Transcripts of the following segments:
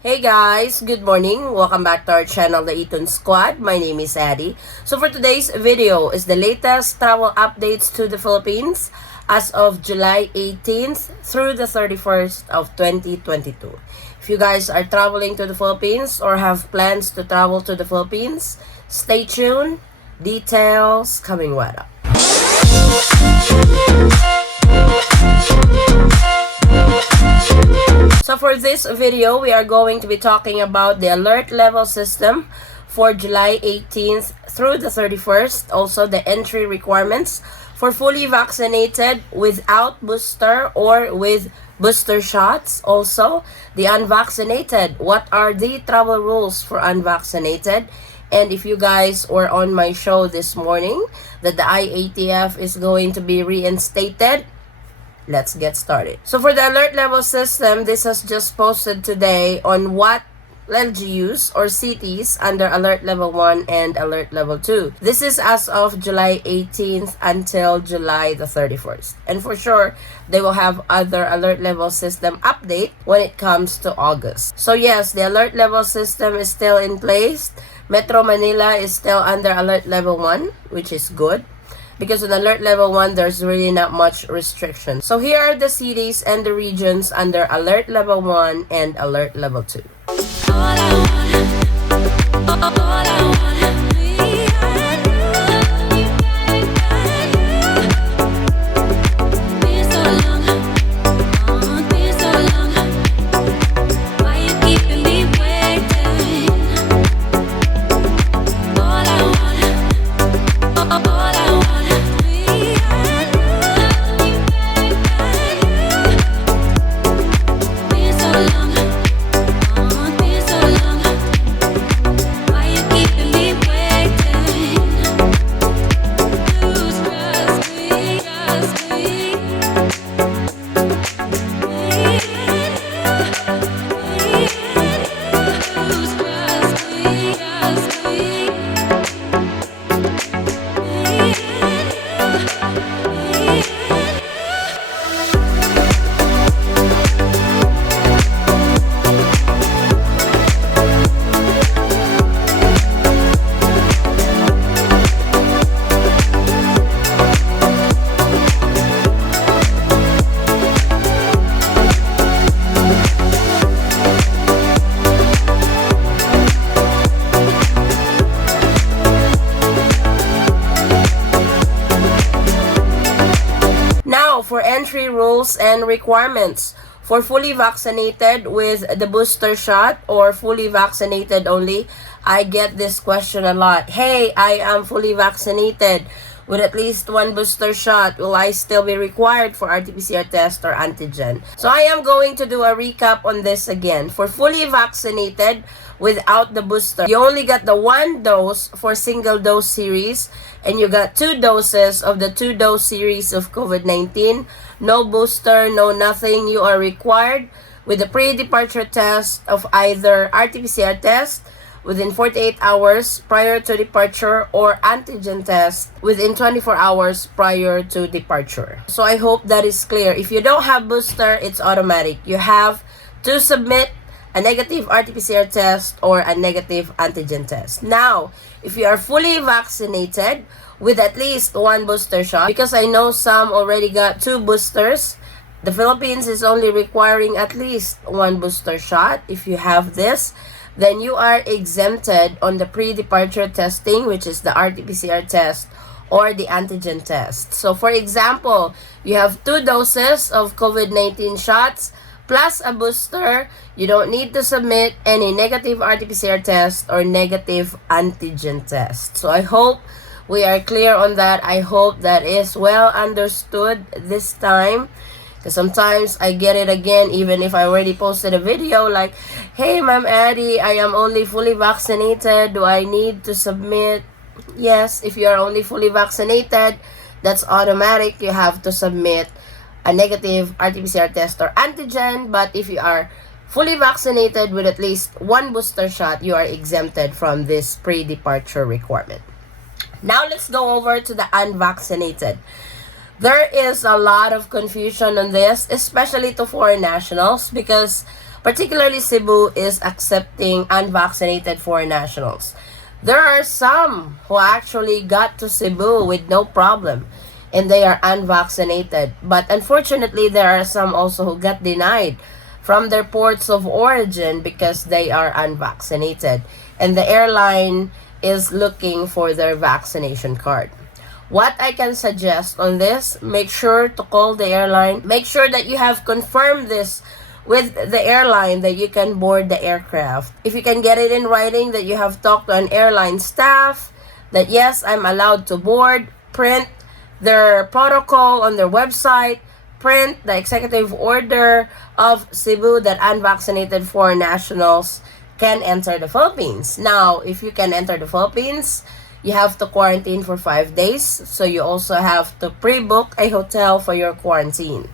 Hey guys, good morning. Welcome back to our channel, the Eaton Squad. My name is Addie. So for today's video is the latest travel updates to the Philippines as of July 18th through the 31st of 2022. If you guys are traveling to the Philippines or have plans to travel to the Philippines, stay tuned. Details coming right up. So for this video, we are going to be talking about the alert level system for July 18th through the 31st. Also, the entry requirements for fully vaccinated without booster or with booster shots. Also, the unvaccinated. What are the travel rules for unvaccinated? And if you guys were on my show this morning that the IATF is going to be reinstated, let's get started. So for the alert level system, this has just posted today on what LGUs or cities under alert level 1 and alert level 2. This is as of July 18th until July the 31st. And for sure, they will have other alert level system update when it comes to August. So yes, the alert level system is still in place. Metro Manila is still under alert level 1, which is good. Because on alert level 1, there's really not much restriction. So here are the cities and the regions under alert level 1 and alert level 2. For entry rules and requirements for fully vaccinated with the booster shot or fully vaccinated only, I get this question a lot. Hey, I am fully vaccinated with at least one booster shot. Will I still be required for RT-PCR test or antigen? So I am going to do a recap on this again. For fully vaccinated without the booster, you only got the one dose for single dose series, and you got 2 doses of the 2-dose series of COVID-19. No booster, no nothing. You are required with a pre-departure test of either RT-PCR test within 48 hours prior to departure or antigen test within 24 hours prior to departure. So I hope that is clear. If you don't have booster, it's automatic. You have to submit a negative RT-PCR test or a negative antigen test. Now, if you are fully vaccinated with at least one booster shot, because I know some already got 2 boosters, the Philippines is only requiring at least one booster shot. If you have this, then you are exempted on the pre-departure testing, which is the RT-PCR test or the antigen test. So for example, you have 2 doses of COVID-19 shots plus a booster. You don't need to submit any negative RT-PCR test or negative antigen test. So I hope we are clear on that. I hope that is well understood this time. Because sometimes I get it again, even if I already posted a video like, hey, Ma'am Addie, I am only fully vaccinated. Do I need to submit? Yes, if you are only fully vaccinated, that's automatic. You have to submit a negative RT-PCR test or antigen. But if you are fully vaccinated with at least one booster shot, you are exempted from this pre-departure requirement. Now let's go over to the unvaccinated. There is a lot of confusion on this, especially to foreign nationals, because particularly Cebu is accepting unvaccinated foreign nationals. There are some who actually got to Cebu with no problem and they are unvaccinated. But unfortunately, there are some also who got denied from their ports of origin because they are unvaccinated. And the airline is looking for their vaccination card. What I can suggest on this, make sure to call the airline. Make sure that you have confirmed this with the airline that you can board the aircraft. If you can get it in writing that you have talked to an airline staff, that yes, I'm allowed to board, print their protocol on their website, print the executive order of Cebu that unvaccinated foreign nationals can enter the Philippines. Now, if you can enter the Philippines, you have to quarantine for 5 days. So you also have to pre-book a hotel for your quarantine.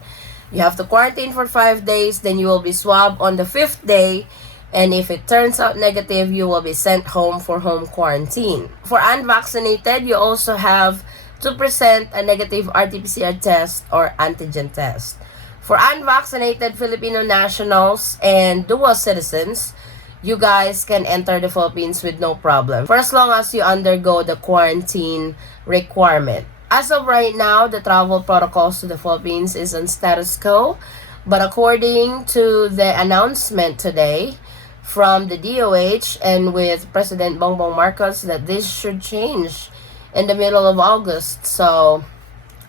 You have to quarantine for 5 days, then you will be swabbed on the 5th day. And if it turns out negative, you will be sent home for home quarantine. For unvaccinated, you also have to present a negative RT-PCR test or antigen test. For unvaccinated Filipino nationals and dual citizens, you guys can enter the Philippines with no problem for as long as you undergo the quarantine requirement. As of right now, the travel protocols to the Philippines is on status quo, but according to the announcement today from the DOH and with President Bongbong Marcos that this should change in the middle of August. So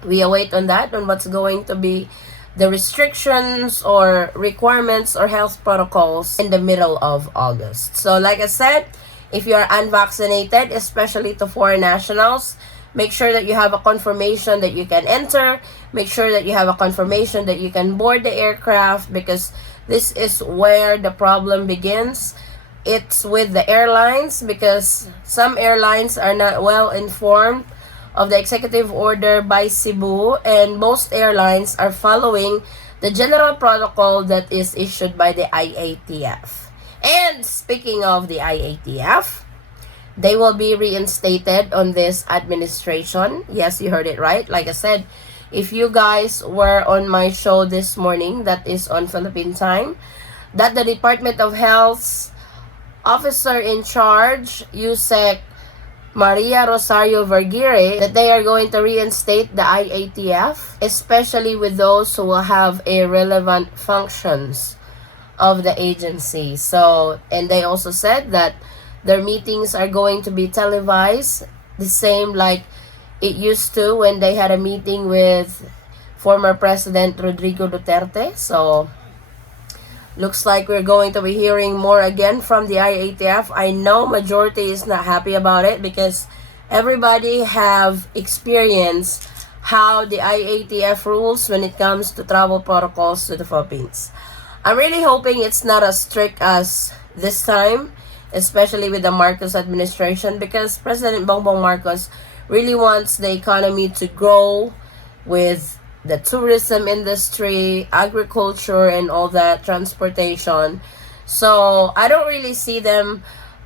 we await on that, on what's going to be the restrictions or requirements or health protocols in the middle of August. So like I said, if you are unvaccinated, especially to foreign nationals, make sure that you have a confirmation that you can enter. Make sure that you have a confirmation that you can board the aircraft, because this is where the problem begins. It's with the airlines, because some airlines are not well informed of the executive order by Cebu, and most airlines are following the general protocol that is issued by the IATF. And speaking of the IATF, they will be reinstated on this administration. Yes, you heard it right. Like I said, if you guys were on my show this morning, that is on Philippine time, that the Department of Health's officer in charge, USEC Maria Rosario Vergire, that they are going to reinstate the IATF, especially with those who will have irrelevant functions of the agency. So, and they also said that their meetings are going to be televised, the same like it used to when they had a meeting with former President Rodrigo Duterte. So, looks like we're going to be hearing more again from the IATF. I know majority is not happy about it because everybody have experienced how the IATF rules when it comes to travel protocols to the Philippines. I'm really hoping it's not as strict as this time, especially with the Marcos administration, because President Bongbong Marcos really wants the economy to grow with the tourism industry, agriculture, and all that, transportation. So I don't really see them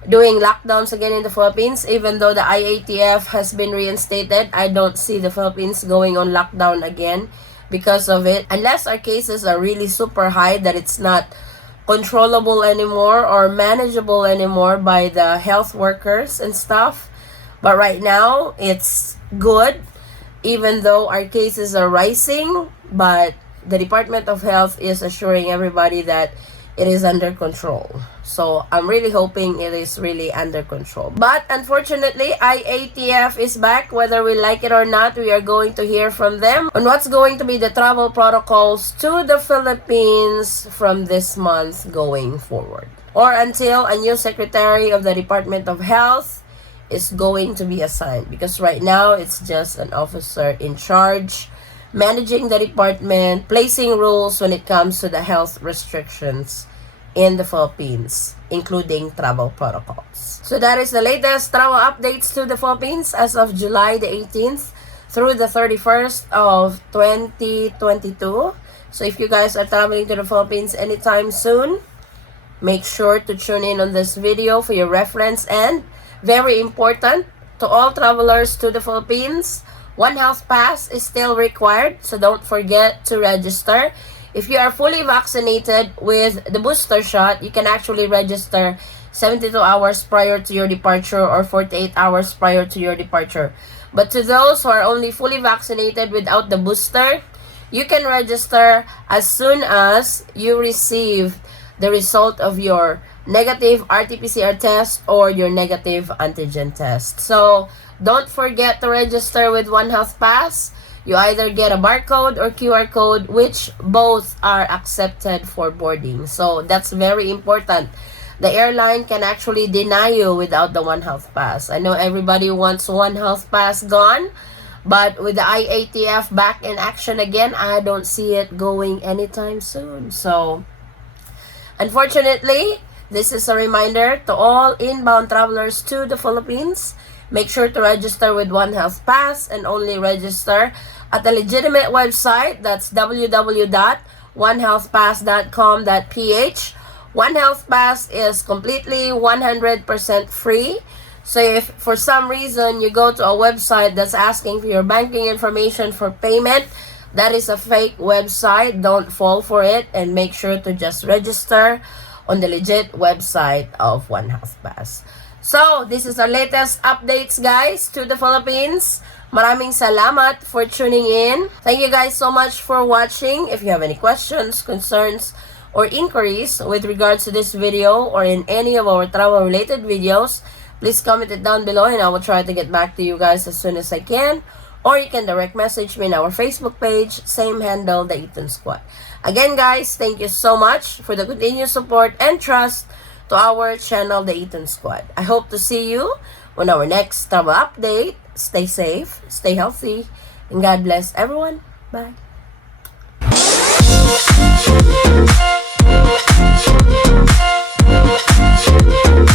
doing lockdowns again in the Philippines. Even though the IATF has been reinstated, I don't see the Philippines going on lockdown again because of it, unless our cases are really super high that it's not controllable anymore or manageable anymore by the health workers and stuff. But right now, it's good, even though our cases are rising, but the Department of Health is assuring everybody that it is under control. So I'm really hoping it is really under control. But unfortunately, IATF is back. Whether we like it or not, we are going to hear from them on what's going to be the travel protocols to the Philippines from this month going forward, or until a new Secretary of the Department of Health is going to be assigned, because right now it's just an officer in charge managing the department, placing rules when it comes to the health restrictions in the Philippines, including travel protocols. So that is the latest travel updates to the Philippines as of July the 18th through the 31st of 2022. So if you guys are traveling to the Philippines anytime soon, make sure to tune in on this video for your reference. And very important to all travelers to the Philippines, one health pass is still required, so don't forget to register. If you are fully vaccinated with the booster shot, you can actually register 72 hours prior to your departure or 48 hours prior to your departure. But to those who are only fully vaccinated without the booster, you can register as soon as you receive the result of your negative RT-PCR test or your negative antigen test. So, don't forget to register with One Health Pass. You either get a barcode or QR code, which both are accepted for boarding. So, that's very important. The airline can actually deny you without the One Health Pass. I know everybody wants One Health Pass gone, but with the IATF back in action again, I don't see it going anytime soon. So, unfortunately, this is a reminder to all inbound travelers to the Philippines. Make sure to register with One Health Pass and only register at a legitimate website. That's www.onehealthpass.com.ph. One Health Pass is completely 100% free. So if for some reason you go to a website that's asking for your banking information for payment, that is a fake website. Don't fall for it and make sure to just register on the legit website of One Health Pass. So, this is our latest updates, guys, to the Philippines. Maraming salamat for tuning in. Thank you guys so much for watching. If you have any questions, concerns, or inquiries with regards to this video or in any of our travel-related videos, please comment it down below and I will try to get back to you guys as soon as I can. Or you can direct message me in our Facebook page, same handle, The Eaton Squad. Again, guys, thank you so much for the continued support and trust to our channel, The Eaton Squad. I hope to see you on our next travel update. Stay safe, stay healthy, and God bless everyone. Bye.